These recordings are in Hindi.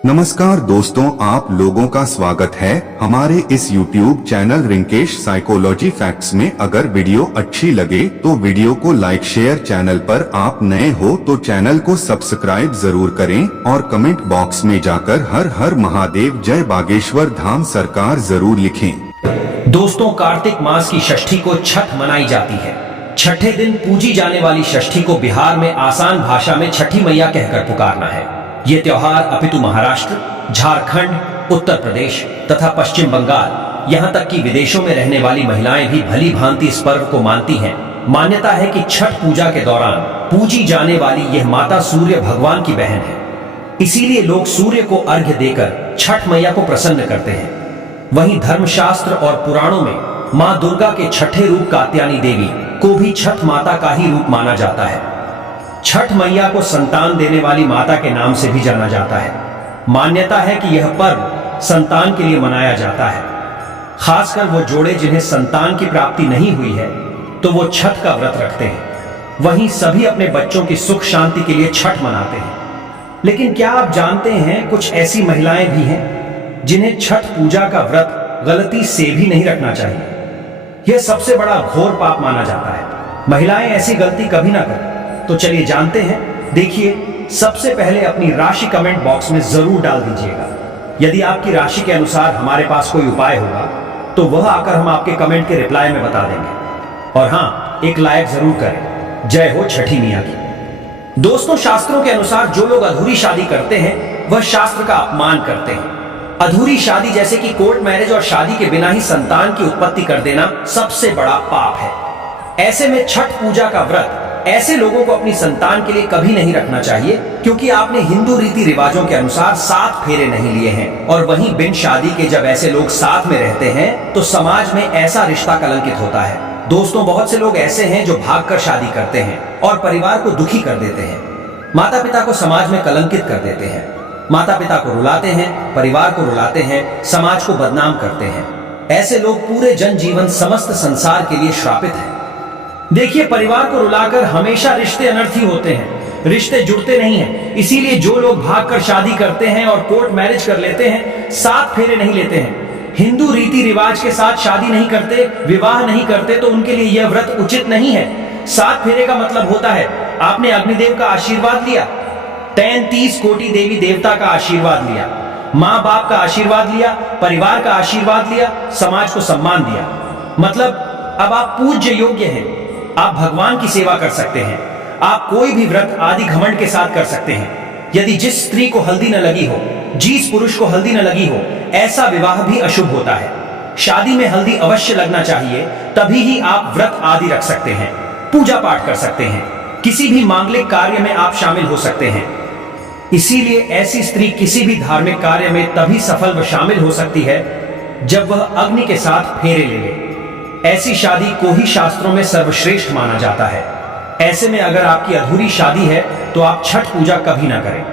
नमस्कार दोस्तों, आप लोगों का स्वागत है हमारे इस YouTube channel Rinkesh psychology facts में। अगर वीडियो अच्छी लगे तो वीडियो को लाइक शेयर, चैनल पर आप नए हो तो चैनल को सब्सक्राइब जरूर करें और कमेंट बॉक्स में जाकर हर हर महादेव जय बागेश्वर धाम सरकार जरूर लिखें। दोस्तों, कार्तिक मास की षष्ठी को छठ मनाई जाती है। छठे दिन पूजी जाने वाली षष्ठी को बिहार में आसान भाषा में छठी मैया कहकर पुकारना है। ये त्योहार अपितु महाराष्ट्र, झारखंड, उत्तर प्रदेश तथा पश्चिम बंगाल, यहाँ तक कि विदेशों में रहने वाली महिलाएं भी भली भांति इस पर्व को मानती हैं। मान्यता है कि छठ पूजा के दौरान पूजी जाने वाली यह माता सूर्य भगवान की बहन है, इसीलिए लोग सूर्य को अर्घ्य देकर छठ मैया को प्रसन्न करते हैं। वहीं धर्मशास्त्र और पुराणों में माँ दुर्गा के छठे रूप कात्यायनी देवी को भी छठ माता का ही रूप माना जाता है। छठ मैया को संतान देने वाली माता के नाम से भी जाना जाता है। मान्यता है कि यह पर्व संतान के लिए मनाया जाता है। खासकर वो जोड़े जिन्हें संतान की प्राप्ति नहीं हुई है तो वो छठ का व्रत रखते हैं। वहीं सभी अपने बच्चों की सुख शांति के लिए छठ मनाते हैं। लेकिन क्या आप जानते हैं, कुछ ऐसी महिलाएं भी हैं जिन्हें छठ पूजा का व्रत गलती से भी नहीं रखना चाहिए। यह सबसे बड़ा घोर पाप माना जाता है। महिलाएं ऐसी गलती कभी ना करें। तो चलिए जानते हैं। देखिए, सबसे पहले अपनी राशि कमेंट बॉक्स में जरूर डाल दीजिएगा। यदि आपकी राशि के अनुसार हमारे पास कोई उपाय होगा तो वह आकर हम आपके कमेंट के रिप्लाई में बता देंगे। और हाँ, एक लाइक जरूर करें। जय हो छठी मैया की। दोस्तों, शास्त्रों के अनुसार जो लोग अधूरी शादी करते हैं वह शास्त्र का अपमान करते हैं। अधूरी शादी जैसे कि कोर्ट मैरिज और शादी के बिना ही संतान की उत्पत्ति कर देना सबसे बड़ा पाप है। ऐसे में छठ पूजा का व्रत ऐसे लोगों को अपनी संतान के लिए कभी नहीं रखना चाहिए, क्योंकि आपने हिंदू रीति रिवाजों के अनुसार 7 फेरे नहीं लिए हैं। और वहीं बिन शादी के जब ऐसे लोग साथ में रहते हैं तो समाज में ऐसा रिश्ता कलंकित होता है। दोस्तों, बहुत से लोग ऐसे हैं जो भागकर शादी करते हैं और परिवार को दुखी कर देते हैं। माता पिता को समाज में कलंकित कर देते हैं। माता पिता को रुलाते हैं, परिवार को रुलाते हैं, समाज को बदनाम करते हैं। ऐसे लोग पूरे जनजीवन समस्त संसार के लिए श्रापित है। देखिए, परिवार को रुलाकर हमेशा रिश्ते अनर्थी होते हैं, रिश्ते जुड़ते नहीं हैं। इसीलिए जो लोग भागकर शादी करते हैं और कोर्ट मैरिज कर लेते हैं, 7 फेरे नहीं लेते हैं, हिंदू रीति रिवाज के साथ शादी नहीं करते, विवाह नहीं करते, तो उनके लिए यह व्रत उचित नहीं है। 7 फेरे का मतलब होता है आपने अग्निदेव का आशीर्वाद लिया, 33 कोटि देवी देवता का आशीर्वाद लिया, माँ बाप का आशीर्वाद लिया, परिवार का आशीर्वाद लिया, समाज को सम्मान दिया। मतलब अब आप पूज्य योग्य हैं। आप भगवान की सेवा कर सकते हैं। आप कोई भी व्रत आदि घमंड के साथ कर सकते हैं। यदि जिस स्त्री को हल्दी न लगी हो, जिस पुरुष को हल्दी न लगी हो, ऐसा विवाह भी अशुभ होता है। शादी में हल्दी अवश्य लगना चाहिए, तभी ही आप व्रत आदि रख सकते हैं, पूजा पाठ कर सकते हैं, किसी भी मांगलिक कार्य में आप शामिल हो सकते हैं। इसीलिए ऐसी स्त्री किसी भी धार्मिक कार्य में तभी सफल व शामिल हो सकती है जब वह अग्नि के साथ फेरे ले ले। ऐसी शादी को ही शास्त्रों में सर्वश्रेष्ठ माना जाता है। ऐसे में अगर आपकी अधूरी शादी है तो आप छठ पूजा कभी ना करें।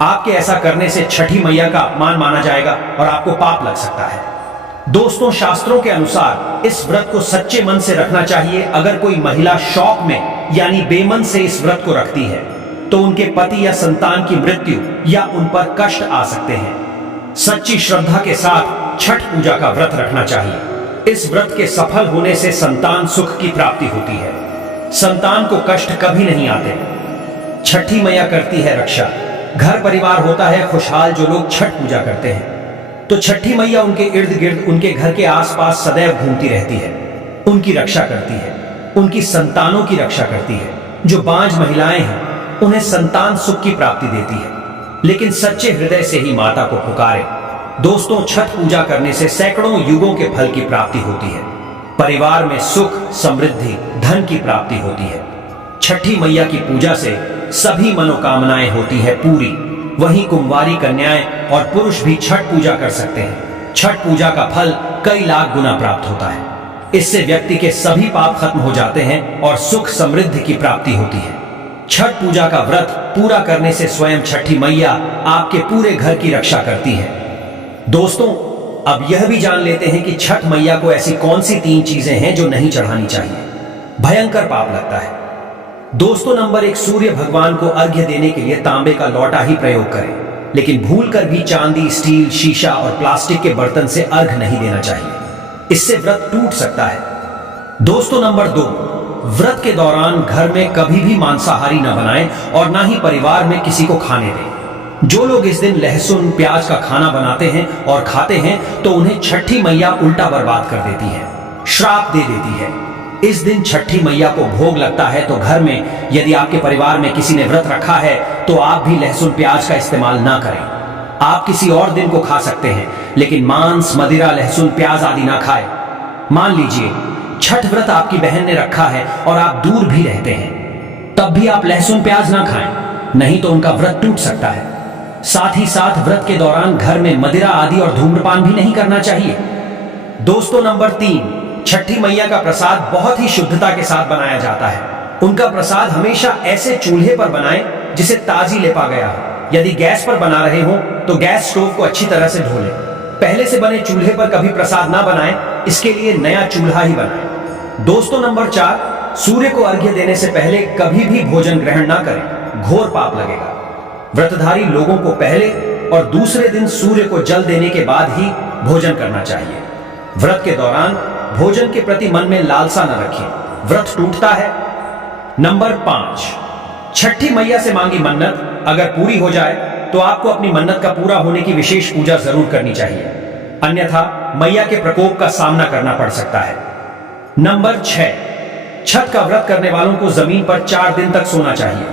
आपके ऐसा करने से छठी मैया का अपमान माना जाएगा और आपको पाप लग सकता है। दोस्तों, शास्त्रों के अनुसार इस व्रत को सच्चे मन से रखना चाहिए। अगर कोई महिला शौक में यानी बेमन से इस व्रत को रखती है तो उनके पति या संतान की मृत्यु या उन पर कष्ट आ सकते हैं। सच्ची श्रद्धा के साथ छठ पूजा का व्रत रखना चाहिए। इस व्रत के सफल होने से संतान सुख की प्राप्ति होती है, संतान को कष्ट कभी नहीं आते। छठी मैया करती है रक्षा। घर परिवार होता है खुशहाल जो लोग छठ पूजा करते हैं। तो छठी मैया उनके इर्द गिर्द, उनके घर के आसपास सदैव घूमती रहती है, उनकी रक्षा करती है, उनकी संतानों की रक्षा करती है। जो बांझ महिलाएं हैं उन्हें संतान सुख की प्राप्ति देती है। लेकिन सच्चे हृदय से ही माता को पुकारे। दोस्तों, छठ पूजा करने से सैकड़ों युगों के फल की प्राप्ति होती है। परिवार में सुख, समृद्धि, धन की प्राप्ति होती है। छठी मैया की पूजा से सभी मनोकामनाएं होती है पूरी। वहीं कुंवारी कन्याएं और पुरुष भी छठ पूजा कर सकते हैं। छठ पूजा का फल कई लाख गुना प्राप्त होता है। इससे व्यक्ति के सभी पाप खत्म हो जाते हैं और सुख समृद्धि की प्राप्ति होती है। छठ पूजा का व्रत पूरा करने से स्वयं छठी मैया आपके पूरे घर की रक्षा करती है। दोस्तों, अब यह भी जान लेते हैं कि छठ मैया को ऐसी कौन सी 3 चीजें हैं जो नहीं चढ़ानी चाहिए, भयंकर पाप लगता है। दोस्तों, नंबर 1, सूर्य भगवान को अर्घ्य देने के लिए तांबे का लौटा ही प्रयोग करें। लेकिन भूलकर भी चांदी, स्टील, शीशा और प्लास्टिक के बर्तन से अर्घ नहीं देना चाहिए। इससे व्रत टूट सकता है। दोस्तों नंबर 2, व्रत के दौरान घर में कभी भी मांसाहारी न बनाएं और ना ही परिवार में किसी को खाने दें। जो लोग इस दिन लहसुन, प्याज का खाना बनाते हैं और खाते हैं तो उन्हें छठी मैया उल्टा बर्बाद कर देती है, श्राप दे देती है। इस दिन छठी मैया को भोग लगता है तो घर में यदि आपके परिवार में किसी ने व्रत रखा है तो आप भी लहसुन प्याज का इस्तेमाल ना करें। आप किसी और दिन को खा सकते हैं, लेकिन मांस, मदिरा, लहसुन, प्याज आदि ना खाएं। मान लीजिए छठ व्रत आपकी बहन ने रखा है और आप दूर भी रहते हैं, तब भी आप लहसुन प्याज ना खाएं, नहीं तो उनका व्रत टूट सकता है। साथ ही साथ व्रत के दौरान घर में मदिरा आदि और धूम्रपान भी नहीं करना चाहिए। दोस्तों नंबर 3, छठी मैया का प्रसाद बहुत ही शुद्धता के साथ बनाया जाता है। उनका प्रसाद हमेशा ऐसे चूल्हे पर बनाएं जिसे ताजी लेपा गया हो। यदि गैस पर बना रहे हो तो गैस स्टोव को अच्छी तरह से धो लें। पहले से बने चूल्हे पर कभी प्रसाद ना बनाएं, इसके लिए नया चूल्हा ही बनाएं। दोस्तों नंबर 4, सूर्य को अर्घ्य देने से पहले कभी भी भोजन ग्रहण ना करें, घोर पाप लगेगा। व्रतधारी लोगों को पहले और दूसरे दिन सूर्य को जल देने के बाद ही भोजन करना चाहिए। व्रत के दौरान भोजन के प्रति मन में लालसा न रखें, व्रत टूटता है। नंबर 5, छठी मैया से मांगी मन्नत अगर पूरी हो जाए तो आपको अपनी मन्नत का पूरा होने की विशेष पूजा जरूर करनी चाहिए, अन्यथा मैया के प्रकोप का सामना करना पड़ सकता है। नंबर 6, छठ का व्रत करने वालों को जमीन पर 4 दिन तक सोना चाहिए।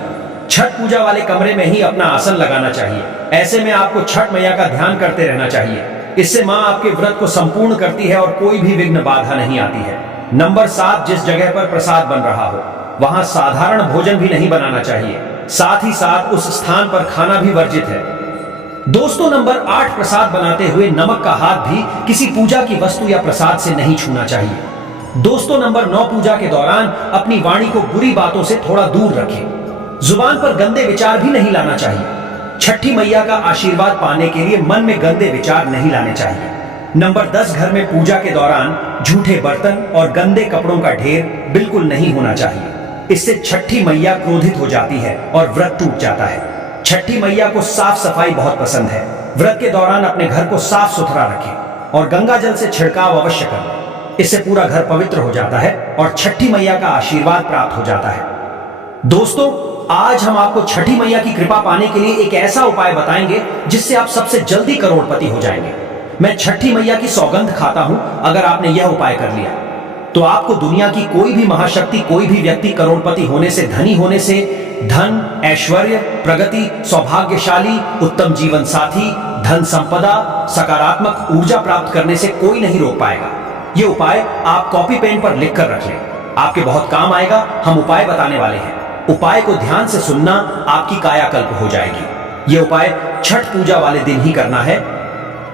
छठ पूजा वाले कमरे में ही अपना आसन लगाना चाहिए। ऐसे में आपको छठ मैया का ध्यान करते रहना चाहिए। इससे मां आपके व्रत को संपूर्ण करती है और कोई भी विघ्न बाधा नहीं आती है। नंबर 7, जिस जगह पर प्रसाद बन रहा हो वहां साधारण भोजन भी नहीं बनाना चाहिए, साथ ही साथ उस स्थान पर खाना भी वर्जित है। दोस्तों नंबर 8, प्रसाद बनाते हुए नमक का हाथ भी किसी पूजा की वस्तु या प्रसाद से नहीं छूना चाहिए। दोस्तों नंबर 9, पूजा के दौरान अपनी वाणी को बुरी बातों से थोड़ा दूर रखें। जुबान पर गंदे विचार भी नहीं लाना चाहिए। छठी मैया का आशीर्वाद पाने के लिए मन में गंदे विचार नहीं लाने चाहिए। नंबर 10, घर में पूजा के दौरान झूठे बर्तन और गंदे कपड़ों का ढेर बिल्कुल नहीं होना चाहिए। इससे छठी मैया क्रोधित हो जाती है और व्रत टूट जाता है। छठी मैया को साफ सफाई बहुत पसंद है। व्रत के दौरान अपने घर को साफ सुथरा रखें और गंगा जल से छिड़काव अवश्य करें। इससे पूरा घर पवित्र हो जाता है और छठी मैया का आशीर्वाद प्राप्त हो जाता है। दोस्तों, आज हम आपको छठी मैया की कृपा पाने के लिए एक ऐसा उपाय बताएंगे जिससे आप सबसे जल्दी करोड़पति हो जाएंगे। मैं छठी मैया की सौगंध खाता हूं, अगर आपने यह उपाय कर लिया तो आपको दुनिया की कोई भी महाशक्ति, कोई भी व्यक्ति करोड़पति होने से, धनी होने से, धन, ऐश्वर्य, प्रगति, सौभाग्यशाली, उत्तम जीवन साथी, धन संपदा, सकारात्मक ऊर्जा प्राप्त करने से कोई नहीं रोक पाएगा। ये उपाय आप कॉपी पेन पर लिख कर रख लें, आपके बहुत काम आएगा। हम उपाय बताने वाले हैं, उपाय को ध्यान से सुनना, आपकी कायाकल्प हो जाएगी। यह उपाय छठ पूजा वाले दिन ही करना है।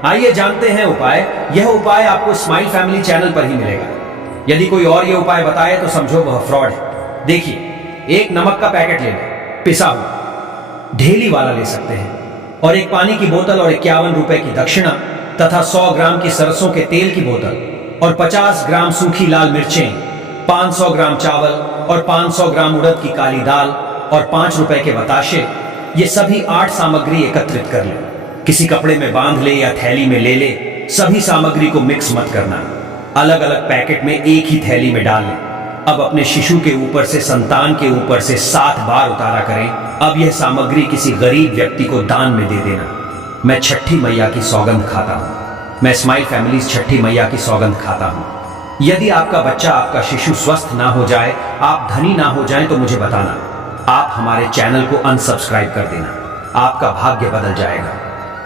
आइए जानते हैं उपाय। यह उपाय आपको स्माइल फैमिली चैनल पर ही मिलेगा। यदि कोई और यह उपाय बताए तो समझो वह फ्रॉड है। देखिए, एक नमक का पैकेट ले लें, पिसा हुआ, ढेली वाला ले सकते हैं, और एक पानी की बोतल और 51 रुपए की दक्षिणा तथा 100 ग्राम की सरसों के तेल की बोतल और 50 ग्राम सूखी लाल मिर्चें, 500 ग्राम चावल और 500 ग्राम उड़द की काली दाल और 5 रुपए के बताशे, ये सभी 8 सामग्री एकत्रित कर ले। किसी कपड़े में बांध ले या थैली में ले ले। सभी सामग्री को मिक्स मत करना, अलग अलग पैकेट में एक ही थैली में डाल लें। अब अपने शिशु के ऊपर से, संतान के ऊपर से 7 बार उतारा करें। अब यह सामग्री किसी गरीब व्यक्ति को दान में दे देना। मैं छठी मैया की सौगंध खाता हूँ। मैं स्माइल फैमिलीज छठी मैया की सौगंध खाता हूँ। यदि आपका बच्चा, आपका शिशु स्वस्थ ना हो जाए, आप धनी ना हो जाएं तो मुझे बताना। आप हमारे चैनल को अनसब्सक्राइब कर देना, आपका भाग्य बदल जाएगा।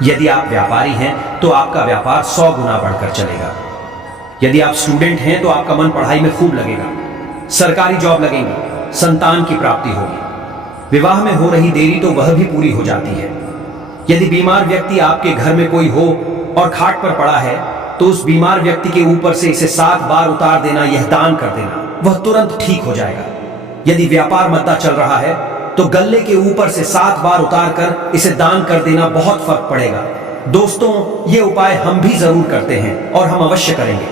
यदि आप व्यापारी हैं तो आपका व्यापार 100 गुना बढ़कर चलेगा। यदि आप स्टूडेंट हैं तो आपका मन पढ़ाई में खूब लगेगा। सरकारी जॉब लगेंगी, संतान की प्राप्ति होगी। विवाह में हो रही देरी तो वह भी पूरी हो जाती है। यदि बीमार व्यक्ति आपके घर में कोई हो और खाट पर पड़ा है तो उस बीमार व्यक्ति के ऊपर से इसे 7 बार उतार देना, यह दान कर देना, वह तुरंत ठीक हो जाएगा। यदि व्यापार मंदा चल रहा है तो गल्ले के ऊपर से 7 बार उतार कर इसे दान कर देना, बहुत फर्क पड़ेगा। दोस्तों, ये उपाय हम भी जरूर करते हैं और हम अवश्य करेंगे।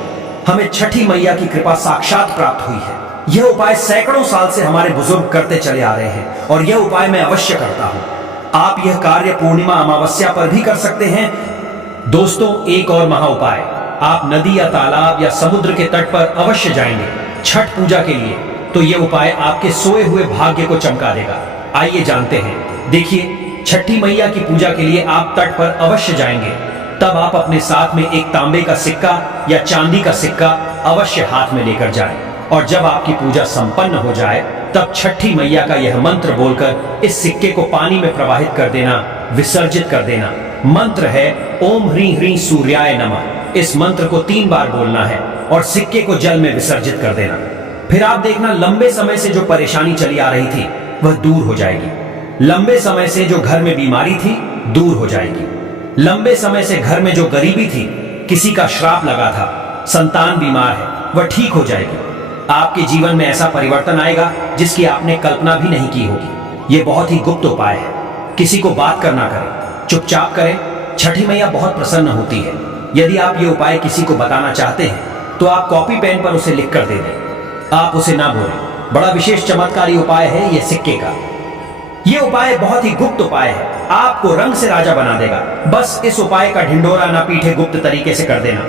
हमें छठी मैया की कृपा साक्षात प्राप्त हुई है। यह उपाय सैकड़ों साल से हमारे बुजुर्ग करते चले आ रहे हैं और यह उपाय मैं अवश्य करता हूं। आप यह कार्य पूर्णिमा अमावस्या पर भी कर सकते हैं। दोस्तों, एक और महा उपाय, आप नदी या तालाब या समुद्र के तट पर अवश्य जाएंगे छठ पूजा के लिए, तो यह उपाय आपके सोए हुए भाग्य को चमका देगा। आइए जानते हैं। देखिए, छठी मैया की पूजा के लिए आप तट पर अवश्य जाएंगे, तब आप अपने साथ में एक तांबे का सिक्का या चांदी का सिक्का अवश्य हाथ में लेकर जाएं, और जब आपकी पूजा संपन्न हो जाए तब छठी मैया का यह मंत्र बोलकर इस सिक्के को पानी में प्रवाहित कर देना, विसर्जित कर देना। मंत्र है ओम ह्रीं ह्रीं सूर्याय नमः। इस मंत्र को 3 बार बोलना है और सिक्के को जल में विसर्जित कर देना। फिर आप देखना, लंबे समय से जो परेशानी चली आ रही थी वह दूर हो जाएगी। लंबे समय से जो घर में बीमारी थी दूर हो जाएगी। लंबे समय से घर में जो गरीबी थी, किसी का श्राप लगा था, संतान बीमार है, वह ठीक हो जाएगी। आपके जीवन में ऐसा परिवर्तन आएगा जिसकी आपने कल्पना भी नहीं की होगी। यह बहुत ही गुप्त उपाय है, किसी को बात करना करें, चुपचाप करें। छठी मैया बहुत प्रसन्न होती है। यदि आप ये उपाय किसी को बताना चाहते हैं तो आप कॉपी पेन पर उसे लिख कर दे दें, आप उसे ना भूलें। बड़ा विशेष चमत्कारी उपाय है यह सिक्के का। यह उपाय बहुत ही गुप्त उपाय है, आपको रंग से राजा बना देगा। बस इस उपाय का ढिंडोरा ना पीठे गुप्त तरीके से कर देना।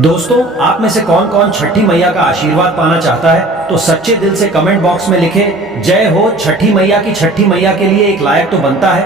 दोस्तों, आप में से कौन कौन छठी मैया का आशीर्वाद पाना चाहता है तो सच्चे दिल से कमेंट बॉक्स में लिखे, जय हो छठी मैया की। छठी मैया के लिए एक लायक तो बनता है।